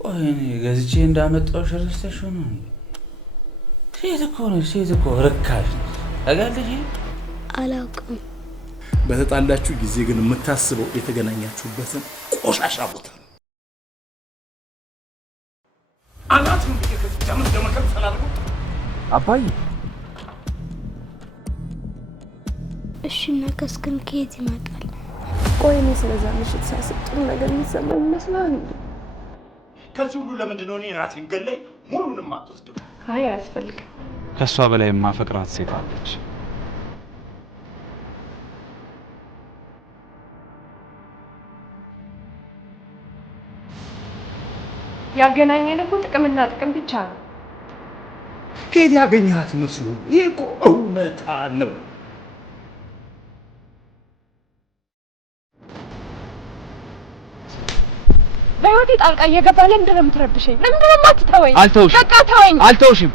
ቆይ እኔ ገዝቼ እንዳመጣሁሽ ረስተሽው ነው? ሴት እኮ ነሽ፣ ሴት እኮ ርካሽ ነሽ። ታውቃለሽ? አላውቅም። በተጣላችሁ ጊዜ ግን የምታስበው የተገናኛችሁበትን ቆሻሻ ቦታ ነው። አናቱን ቢከተም ደመከም ሰላልኩ አባዬ። እሺ ነገስ ግን ከየት ይመጣል? ቆይ እኔ ስለዛ ምሽት ሳስብ ጥሩ ነገር የሚሰማኝ ይመስላል። ከዚህ ሁሉ ለምንድን ነው እኔ ራሴን ገለኝ ሙሉንም አትወስደው? አይ አያስፈልግም። ከሷ በላይ የማፈቅራት ሴት አለች። ያገናኘን እኮ ጥቅምና ጥቅም ብቻ ነው። ከየት ያገኘሃት መስሎ? ይሄ እኮ እውነታ ነው። በህይወቴ ጣልቃ እየገባ ለምንድን ነው የምትረብሸኝ? ለምንድን ነው የማትተወኝ? አልተውሽም። በቃ ተወኝ። አልተውሽም።